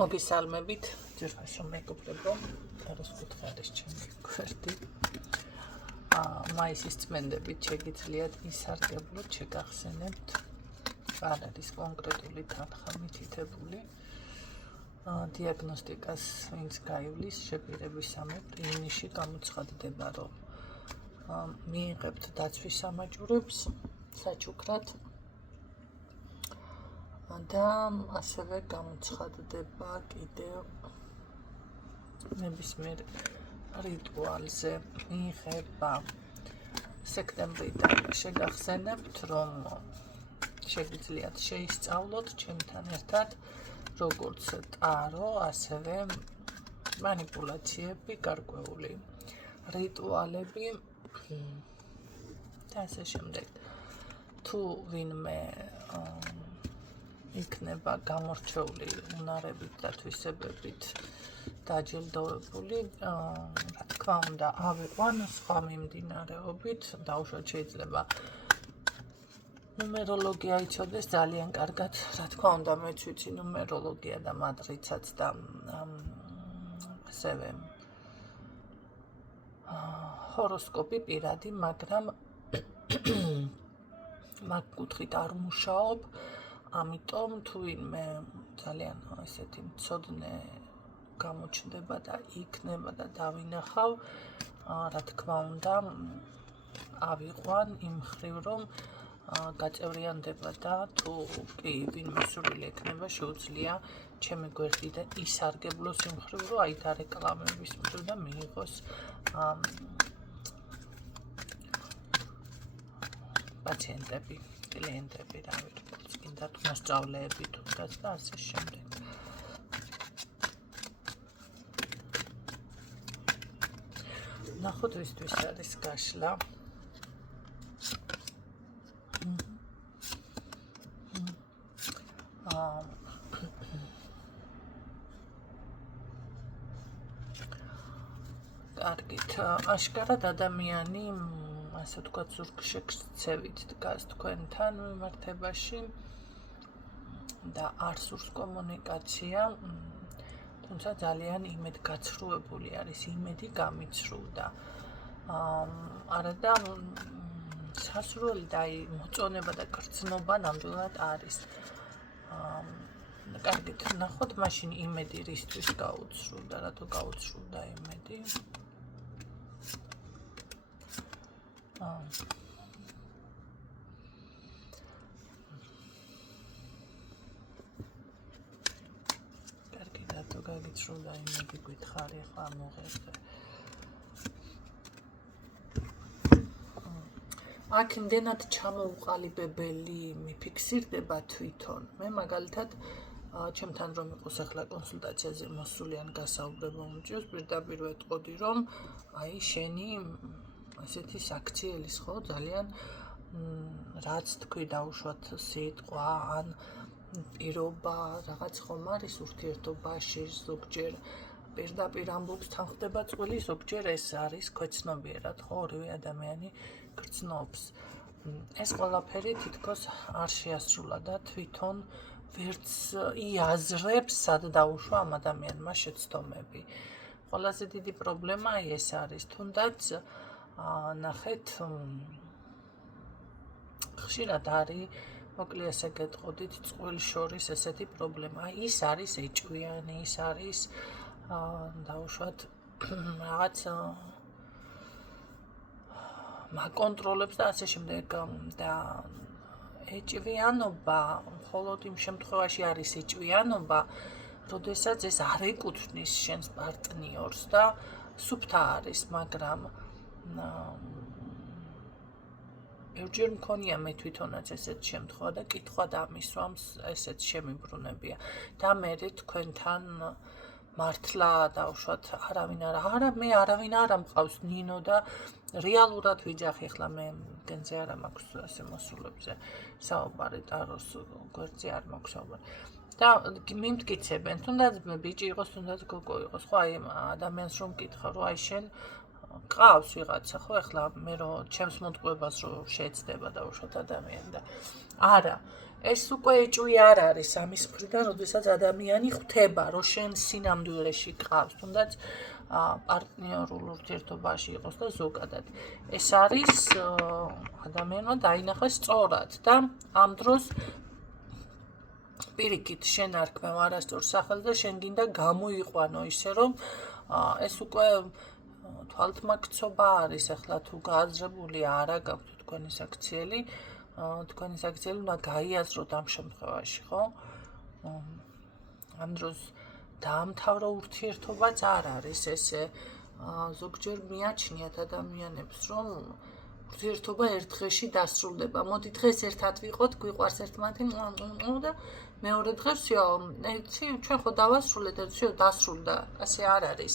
მოგესალმებით, ძირფასო მეგობრებო, რუსკუთხე არის ჩემი გვერდი. მაისის წმენდებით შეგიძლიათ ისარგებლოთ, შეგახსენებთ, არ არის კონკრეტული თანხა მითითებული. დიაგნოსტიკას ვინც გაივლის, შეპირებისამებრ ივნისში გამოცხადდება, რომ მიიღებთ დაცვის სამაჯურებს საჩუქრად. და ასევე გამოცხადდება კიდევ ნებისმიერ რიტუალზე მიიღება სექტემბრიდან. შეგახსენებთ, რომ შეგიძლიათ შეისწავლოთ ჩემთან ერთად როგორც ტარო, ასევე მანიპულაციები, გარკვეული რიტუალები და ასე შემდეგ. თუ ვინმე იქნება გამორჩეული უნარებით და თვისებებით დაჯილდოვებული, რა თქმა უნდა, ავიყვან სხვა მიმდინარეობით, დაუშვათ შეიძლება ნუმეროლოგია იცოდეს ძალიან კარგად, რა თქმა უნდა, მეც ვიცი ნუმეროლოგია და მატრიცაც და ასევე ჰოროსკოპი პირადი, მაგრამ მაგ კუთხით არ მუშაობ. ამიტომ თუ ვინმე ძალიან ესეთი მცოდნე გამოჩნდება და იქნება და დავინახავ, რა თქმა უნდა, ავიყვან იმ მხრივ, რომ გაწევრიანდება და თუ კი ვინმე სურვილი ექნება, შეუძლია ჩემი გვერდიდან ისარგებლოს იმ მხრივ, რომ აი დარეკლამების მხრივ და მიიღოს პაციენტები, კლიენტები, რავი, როგორც გინდათ მოსწავლეები თუნდაც და ასე შემდეგ. ნახოთ ვისთვის არის გაშლა. კარგით, აშკარად ადამიანი ასე ვთქვათ, ზურგშექცევით დგას თქვენთან მიმართებაში და არ სურს კომუნიკაცია, თუმცა ძალიან იმედგაცრუებული არის, იმედი გამიცრუდა. არადა სასურველი და მოწონება და გრძნობა ნამდვილად არის. კარგით, ნახოთ მაშინ იმედი რისთვის გაუცრუდა, რატო გაუცრუდა იმედი. კარგი, რატო გაგიცრუდა იმედი გითხარი, ახლა მოღერხე. აქ იმდენად ჩამოუყალიბებელი მიფიქსირდება თვითონ. მე მაგალითად ჩემთან რომ იყოს ახლა კონსულტაციაზე მოსული ან გასაუბრება მომწიოს, პირდაპირ ვეტყოდი, რომ აი შენი ასეთი საქციელის ხო ძალიან რაც თქვი დაუშვათ სიტყვა ან პირობა რაღაც ხომ არის ურთიერთობაში, ზოგჯერ პირდაპირ ამბობს თან ხდება წყვილი, ზოგჯერ ეს არის ქვეცნობიერად, ხო, ორივე ადამიანი გრძნობს. ეს ყველაფერი თითქოს არ შეასრულა და თვითონ ვერც იაზრებს, სად დაუშვა ამ ადამიანმა შეცდომები. ყველაზე დიდი პრობლემა ეს არის, თუნდაც ნახეთ, ხშირად არის, მოკლე ესე გეტყოდით, წყვილ შორის ესეთი პრობლემა. ის არის ეჭვიანი, ის არის დაუშვათ რაღაც მაკონტროლებს და ასე შემდეგ და ეჭვიანობა, მხოლოდ იმ შემთხვევაში არის ეჭვიანობა, როდესაც ეს არ ეკუთვნის შენს პარტნიორს და სუფთა არის, მაგრამ ბევრჯერ მქონია მე თვითონაც ესეთ შემთხვევა და კითხვა დამისვამს, ესეც შემიბრუნებია. და მე თქვენთან მართლა დავუშვათ არავინ მე არავინ არ მყავს ნინო და რეალურად ვიძახი, ახლა მე გენზე არ მაქვს ასე მოსულებზე საუბარი, ტაროს გვერდზე არ მაქვს საუბარი. და მიმტკიცებენ, თუნდაც ბიჭი იყოს, თუნდაც გოგო იყოს, ხო, აი ადამიანს რომ მკითხა, რომ აი შენ ყავს ვიღაცა, ხო, ახლა მე რომ ჩემს მოტყუებას რომ შეეცდება დაუშვათ ადამიანი და არა, ეს უკვე ეჭვი არ არის ამის მხრიდან, როდესაც ადამიანი ხვდება, რომ შენ სინამდვილეში გყავს, თუნდაც პარტნიორულ ურთიერთობაში იყოს და ზოგადად. ეს არის ადამიანმა დაინახა სწორად და ამ დროს პირიქით შენ არ ქმევ არასწორ სახელს და შენ გინდა გამოიყვანო ისე რომ ეს უკვე თვალთმაქცობა არის, ახლა თუ გააზრებული არა გაქვთ თქვენი საქციელი უნდა გაიაზროთ ამ შემთხვევაში, ხო? ამ დროს დაამთავრო ურთიერთობაც არ არის ესე. ზოგჯერ მიაჩნიათ ადამიანებს, რომ ურთიერთობა ერთ დღეში დასრულდება. მოდი დღეს ერთად ვიყოთ, გვიყვარს ერთმანეთი და მეორე დღეს ჩვენ ხო დავასრულეთ, დასრულდა. ასე არ არის.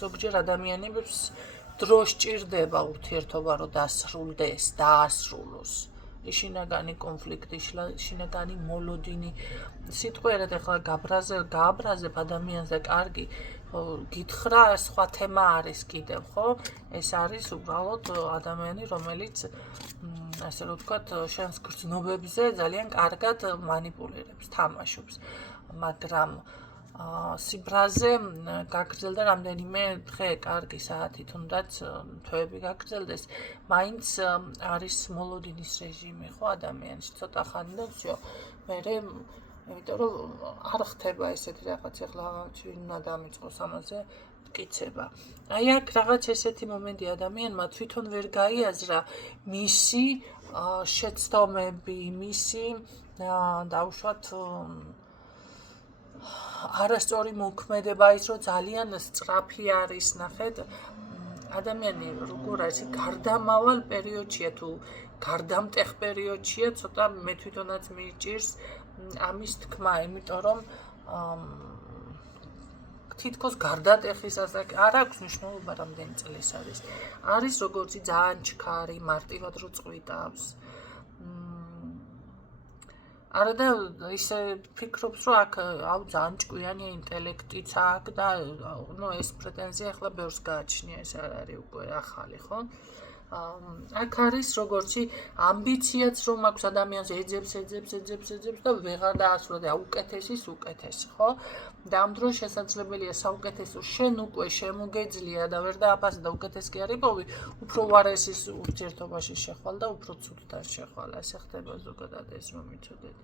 ზოგჯერ ადამიანებს დრო სჭირდება ურთიერთობა, რომ დასრულდეს, დაასრულოს. შინაგანი კონფლიქტი, შინაგანი მოლოდინი. სიტყვიერად ახლა გააბრაზებ ადამიანს და კარგი, გითხრა, სხვა თემა არის კიდევ, ხო? ეს არის უბრალოდ ადამიანი, რომელიც ასე რომ ვთქვათ, შენს გრძნობებზე ძალიან კარგად მანიპულირებს, თამაშობს. მაგრამ სიბრაზე გაგრძელდა რამდენიმე დღე, კარგი საათი, თუნდაც თვეები გაგრძელდეს, მაინც არის მოლოდინის რეჟიმი, ხო, ადამიანში ცოტა ხანი და всё. მერე იმიტომ რომ არ ხდება ესეთი რაღაც, ახლა ვინ უნდა დამიწყოს ამაზე მტკიცება. აი აქ რაღაც ესეთი მომენტი ადამიანმა თვითონ ვერ გაიაზრა მისი შეცდომები, მისი დაუშვათ არასწორი მოქმედება, ის რომ ძალიან სწრაფი არის, ნახეთ, ადამიანი როგორ არის, გარდამავალ პერიოდშია თუ გარდამტეხ პერიოდშია, ცოტა მე თვითონაც მიჭირს ამის თქმა, იმიტომ რომ თითქოს გარდატეხისას არ აქვს მნიშვნელობა რამდენი წლის არის. არის როგორც ძალიან ჩქარი, მარტივად რო წვიტავს. არა და ისე ფიქრობს, რომ აქ ძალიან ჭკვიანი ინტელექტიც აქვს და ეს პრეტენზია ახლა ბევრს გააჩნია, ეს არ არის უკვე ახალი, ხო? აქ არის როგორცი ამბიციაც რომ აქვს ადამიანს ეძებს და ვეღარ დაასრულა და უკეთესის უკეთესი, ხო? და ამ დროს შესაძლებელია საუკეთესო შენ უკვე შემოგეძლია და ვერ დააფასე და უკეთეს კი არ იპოვი, უფრო უარესის ურთიერთობაში შეხვალ და უფრო ცუდთან შეხვალ. ასე ხდება ზოგადად ეს რომ იცოდეთ.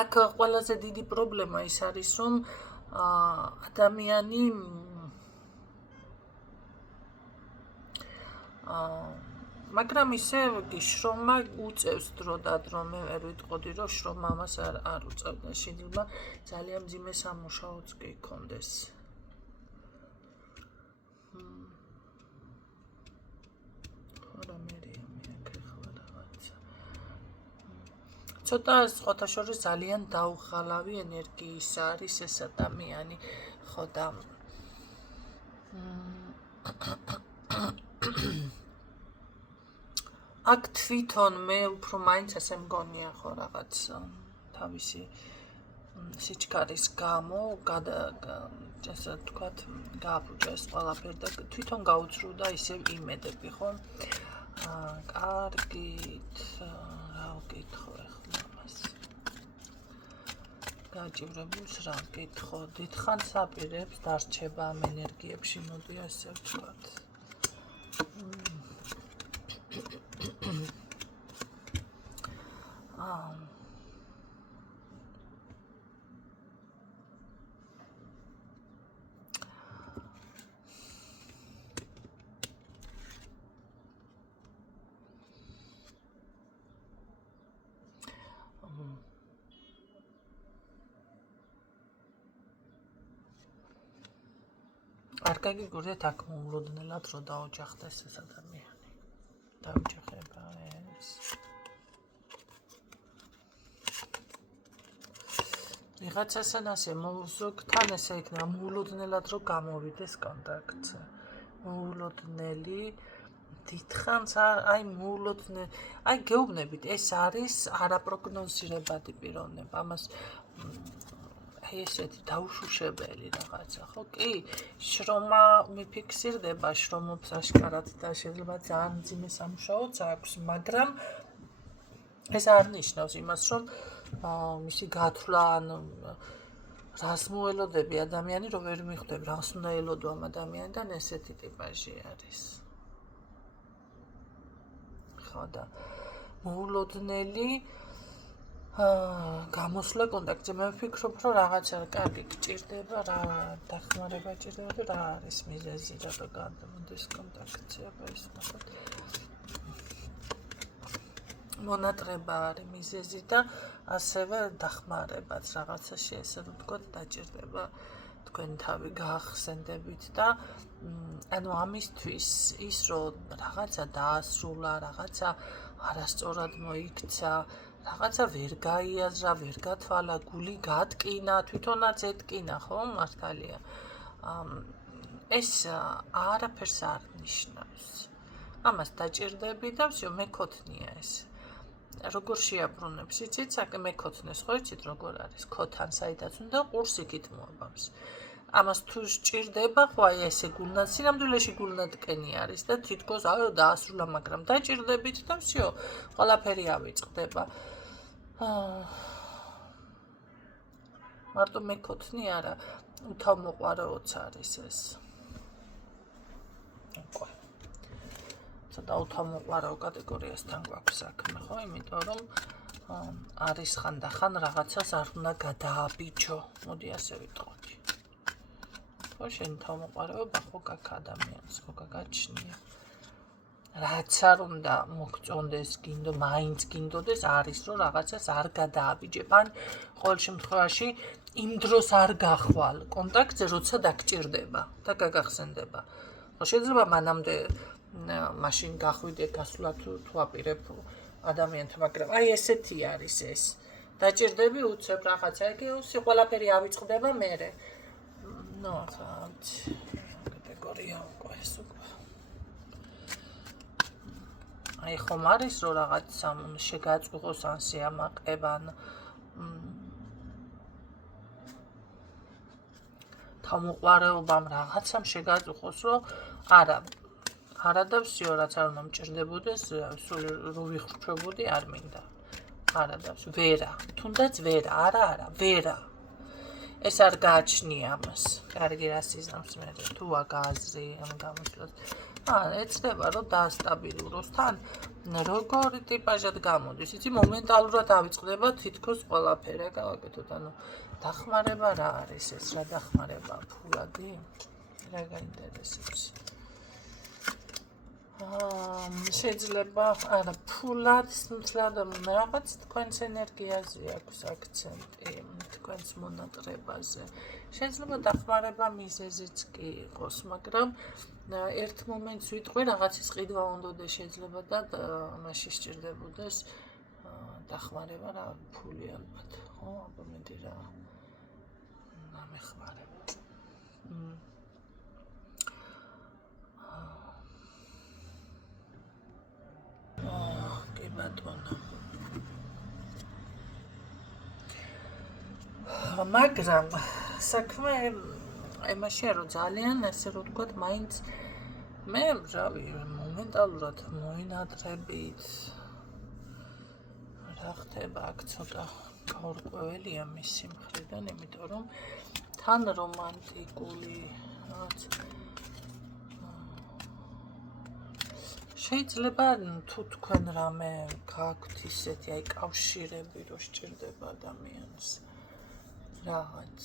აქ ყველაზე დიდი პრობლემა ის არის, რომ ადამიანი მაგრამ ისე შრომა უწევს დრო და დრო, მე ვერ ვიტყოდი, რომ შრომა ამას არ უწევდა, შეიძლება ძალიან მძიმე სამუშაოც კი იქონდეს. ცოტა სხვათა შორის ძალიან დაუხალავი ენერგიის არის ეს ადამიანი, ხო და აქ თვითონ მე უფრო მაინც ასე მგონია, ხო, რაღაც თავისი სიჩქარის გამო ესე ვთქვათ, გააფუჭა ეს ყველაფერი და თვითონ გაუცრუდა ისევ იმედები, ხო? კარგით, რა ვკითხო ახლა მას. გაჭირებულს რა ვკითხო, დიდხანს აპირებს დარჩება ამ ენერგიებში, მოდი ასე ვთქვათ. არ გაგიგურდეთ აქ მოულოდნელად რომ დაოჯახდეს ეს ადამიანი. დაოჯახება ეს. ვიღაცასთან ასე მოვზოგთან ესე იქნება მოულოდნელად რომ გამოვიდეს კონტაქტზე. მოულოდნელი დიდხანს აი მოულოდნელი აი გეუბნებით ეს არის არაპროგნოზირებადი პიროვნება. ამას ესეთი დაუშუშებელი რაღაცა, ხო კი? შრომა მიფიქსირდება, შრომობს აშკარად და შეიძლება ძალიან მძიმე სამუშაოც აქვს, მაგრამ ეს არ ნიშნავს იმას, რომ მისი გათვლა ან რას მოელოდები ადამიანი, რომ ვერ მიხვდები, რას უნდა ელოდო ამ ადამიანიდან, ესეთი ტიპაჟი არის. ხო და მოულოდნელი გამოსვლა კონტაქტზე. მე ვფიქრობ, რომ რაღაცა კარგი გჭირდება, რა დახმარება ჭირდება და რა არის მიზეზი, რატო გადამოდის კონტაქტზე, აბა ის მაგათ. მონატრება არის მიზეზი და ასევე დახმარებაც რაღაცაში, ესე ვთქვათ, დაჭირდება თქვენ თავი გაახსენდებით და ანუ ამისთვის ის რომ რაღაცა დაასრულა, რაღაცა არასწორად მოიქცა, რაღაცა ვერ გაიაზრა, ვერ გათვალა, გული გატკინა, თვითონაც ეტკინა, ხო, მართალია. ეს არაფერს არ ნიშნავს. ამას დაჭირდები და всё, მეკოთნია ეს. როგორ შეაბრუნებს, იცით, საკე მეკოთნეს, ხო იცით როგორ არის, ქოთან საიდაც უნდა ყურს იქით მოაბამს. ამას თუ სჭირდება, ხო აი ესე გულნად, სინამდვილეში გულნადკენი არის და თითქოს დაასრულა, მაგრამ დაჭირდებით და всё, ყველაფერი ავიწყდება. მარტო მეკოთნი არა, უთავმოყვარეოც არის ეს. ცოტა უთავმოყვარეო კატეგორიასთან გვაქვს საქმე, ხო, იმიტომ რომ არის ხანდახან რაღაცას არ უნდა გადააბიჯო, მოდი ასე ვიტყოდი. ხო, შენ თავმოყვარეობა ხო გაქვს ადამიანს, ხო გაგაჩნია. რაც არ უნდა მოგწონდეს, გინდო, მაინც გინდოდეს, არის რომ რაღაცას არ გადააბიჯებ, ან ყოველ შემთხვევაში იმ დროს არ გახვალ კონტაქტზე, როცა დაგჭირდება და გაგახსენდება. ხო, შეიძლება მანამდე მაშინ გახვიდე გასვლა თუ აპირებ ადამიანთან, მაგრამ აი ესეთი არის ეს. დაჭირდები უცებ რაღაცა, იგი ყველაფერი ავიწყდება მერე. ნუ ახლა კატეგორია უკვე ეს უკვე. აი ხომ არის რომ რაღაცა შეგაწუხოს ან შეამაყებან თავმოყვარეობამ რაღაცამ შეგაწუხოს, რომ არა და всё, რაც არ უნდა მჭირდებოდეს, სულ რო ვიხრჩვებოდი, არ მინდა. არა და всё, ვერა, თუნდაც ვერა, არა, ვერა. ეს არ გააჩნია ამას. კარგი რასიზმს მე თუ აგაზრი ამ გამოსვლას. ეცდება რომ დაასტაბილუროს თან როგორი ტიპაჟად გამოდის. იცი მომენტალურად ავიწყდება თითქოს ყველაფერი, გავაკეთოთ, ანუ დახმარება რა არის ეს, რა დახმარება, ფულადი? რა გაინტერესებს? შეიძლება არა ფულად სნთლად რაღაც თქვენს ენერგიაზე აქვს აქცენტი, თქვენს მონატრებაზე. შეიძლება დახმარება მიზეზიც კი იყოს, მაგრამ ერთ მომენტს ვიტყვი, რაღაცის ყიდვა უნდადეს შეიძლება და მაშინ სჭირდებოდეს დახმარება რა ფული ალბათ, ხო, აბა მეტი რა მეხმარება. კი ბატონო. მაგრამ საქმე იმაშია, რომ ძალიან ასე რომ ვთქვათ, მაინც მე რავი, მომენტალურად მოინატრებით რა ხდება აქ ცოტა გაურკვეველია მისი მხრიდან, იმიტომ რომ თან რომანტიკული რაღაც შეიძლება თუ თქვენ რამე გაქვთ ისეთი აი კავშირები, რომ სჭირდება ადამიანს რაღაც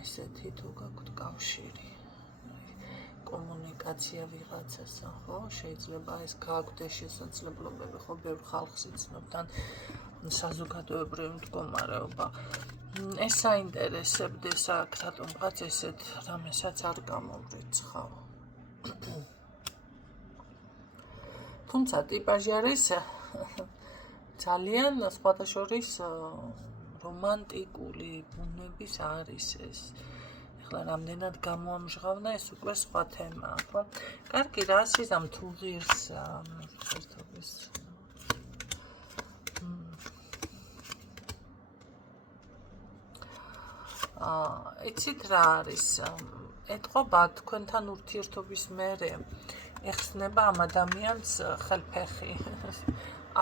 ესეთი თუ გაქვთ კავშირი, კომუნიკაცია ვიღაცასთან, ხო? შეიძლება ეს გაქვთ შესაძლებლობები, ხო, ბევრ ხალხს იცნობთ ან საზოგადოებრივი მდგომარეობა. ეს საინტერესებდეს აქ, რატომღაც ესეთ რამესაც არ გამოვრიცხავ. თუმცა ტიპაჟი არის ძალიან სხვადასხვის რომანტიკული ბუნების არის ეს. ეხლა რამდენად გამოამჟღავნა ეს უკვე სხვა თემაა, ხო? კარგი, რასიზმ თუ ღირს ერთობის იცით რა არის? ეთყობა თქვენთან ურთიერთობის მერე ეხსნება ამ ადამიანს ხელფეხი.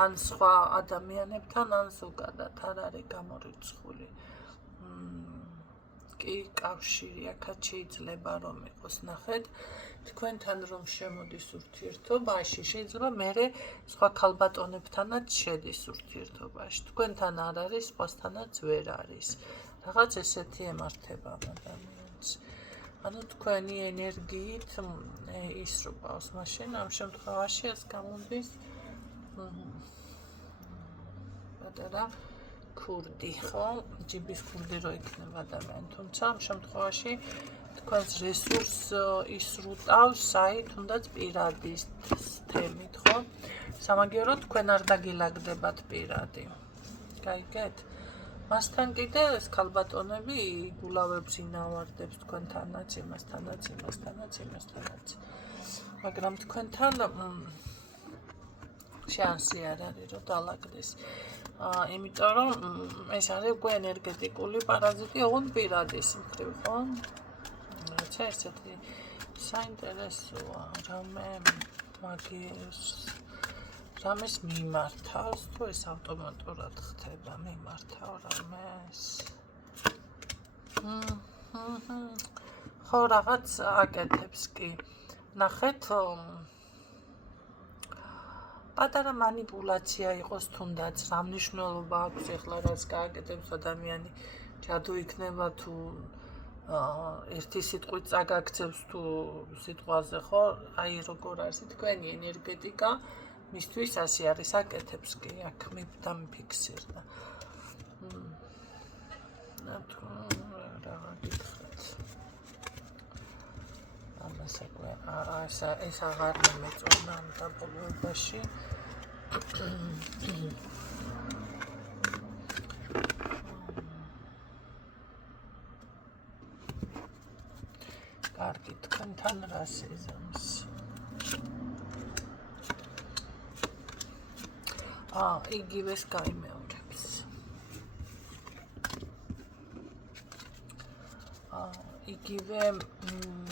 ან სხვა ადამიანებთან, ან ზოგადად არ არის გამორიცხული. კი კავშირი აქაც შეიძლება რომ იყოს, ნახეთ, თქვენთან რომ შემოდის ურთიერთობაში, შეიძლება მერე სხვა ქალბატონებთანაც შედის ურთიერთობაში. თქვენთან არ არის, სხვასთანაც ვერ არის. რაღაც ესეთი ემართება ადამიანს. ანუ თქვენი ენერგიით ისრობს მაშინ ამ შემთხვევაში ეს გამოდის პატარა ქურდი, ხო? ჯიბის ქურდი რო იქნება ადამიანი, თუმცა ამ შემთხვევაში თქვენს რესურსს ისრუტავს, აი, თუნდაც პირადის თემით, ხო? სამაგიეროდ თქვენ არ დაგილაგდებათ პირადი. გაიგეთ? მასთან კიდე ეს ქალბატონები იგულავებს, ინავარდებს თქვენთანაც, იმასთანაც. მაგრამ თქვენთან შანსი არ არის, რომ დაალაგდეს. იმიტომ რომ ეს არის უკვე ენერგეტიკული პარაზიტი, ოღონდ პირადის მხრივ, ხო? რაცა ესეთი საინტერესოა, რამეს მიმართავს, თუ ეს ავტომატურად ხდება, მიმართავ რამეს. ხო, რაღაც აკეთებს კი. ნახეთ, პატარა მანიპულაცია იყოს თუნდაც, რა მნიშვნელობა აქვს ეხლა რაც გააკეთებს ადამიანი, ჯადუ იქნება თუ ერთი სიტყვით წაგაქცევს თუ სიტყვაზე, ხო? აი როგორ არის თქვენი ენერგეტიკა, მისთვის ასე არის, აკეთებს კი, აქ დამიფიქსირდა. რა გითხრათ. ამას ეს აღარ მომეწონა ამ დაბოლოებაში. კარგი, თქვენთან რა სიზამს? იგივეს გაიმეორებს. იგივე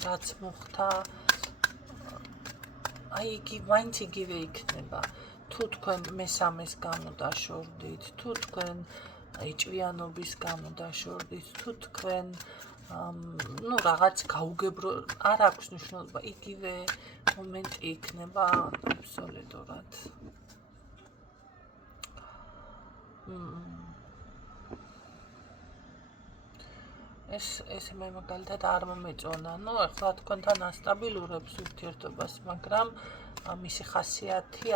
რაც მოხდა, აი მაინც იგივე იქნება. თუ თქვენ მესამეს გამო დაშორდით, თუ თქვენ ჭვიანობის გამო დაშორდით, თუ თქვენ რაღაც გაუგებრო, არ აქვს მნიშვნელობა, იგივე მომენტი იქნება აბსოლუტურად. ეს მე მაგალითად არ მომეწონა, ახლა თქვენთან ასტაბილურებს ურთიერთობას, მაგრამ მისი ხასიათი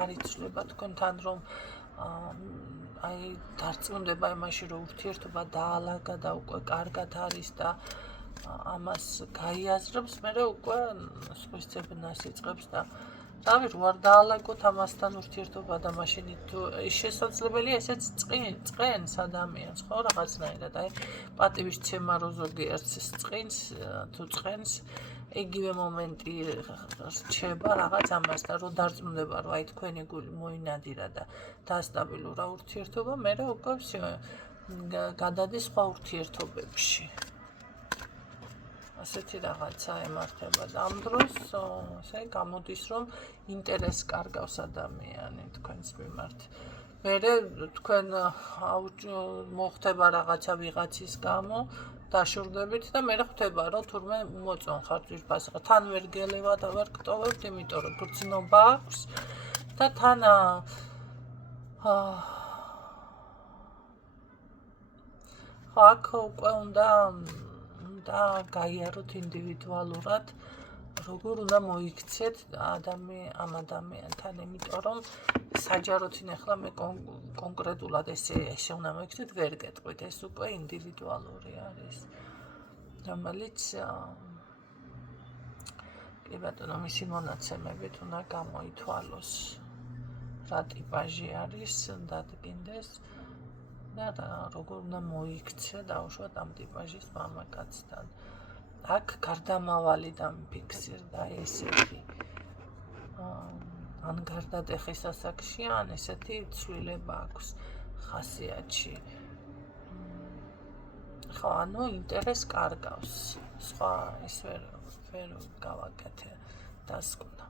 არ იცვლება თქვენთან, რომ აი დარწმუნდება იმაში, რომ ურთიერთობა დაალაგა და უკვე კარგად არის და ამას გაიაზრებს, მერე უკვე სხვის ძებნას იწყებს და რავი, რო არ დაალაგოთ ამასთან ურთიერთობა და მაშინ შესაძლებელია ესეც წყენს ადამიანს, ხო, რაღაცნაირად, აი პატივისცემა რო ზოგიერთს წყენს თუ წყენს, იგივე მომენტი რჩება რაღაც ამასთან, რომ დარწმუნდება, რომ აი თქვენი გული მოინადირა და დაასტაბილურა ურთიერთობა, მერე უკვე გადადის სხვა ურთიერთობებში. ასეთი რაღაცა ემართება და ამ დროს ესე გამოდის, რომ ინტერესს კარგავს ადამიანი თქვენს მიმართ. მერე თქვენ მოხდება რაღაცა ვიღაცის გამო, დაშორდებით და მერე ხვდება, რომ თურმე მოწონხართ ძვირფასი. თან ვერ გელევა და ვერ გტოვებთ, იმიტომ რომ ბრძნობა აქვს და თან აქ უკვე უნდა გაიაროთ ინდივიდუალურად, როგორ უნდა მოიქცეთ ამ ადამიანთან, იმიტომ რომ საჯაროდ ახლა მე კონკრეტულად ესე უნდა მოიქცეთ, ვერ გეტყვით, ეს უკვე ინდივიდუალური არის, რომელიც კი ბატონო, მისი მონაცემებით უნდა გამოითვალოს, რა ტიპაჟი არის, დადგინდეს და როგორ უნდა მოიქცე დაუშვათ ამ ტიპაჟის მამაკაცთან. აქ გარდამავალი დამიფიქსირდა ესეთი. ან გარდატეხის ასაკში, ან ესეთი ცვლილება აქვს ხასიათში. ხო, ანუ ინტერესს კარგავს. სხვა ის ვერ გავაკეთე დასკვნა.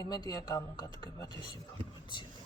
იმედია გამოგადგებათ ეს ინფორმაცია.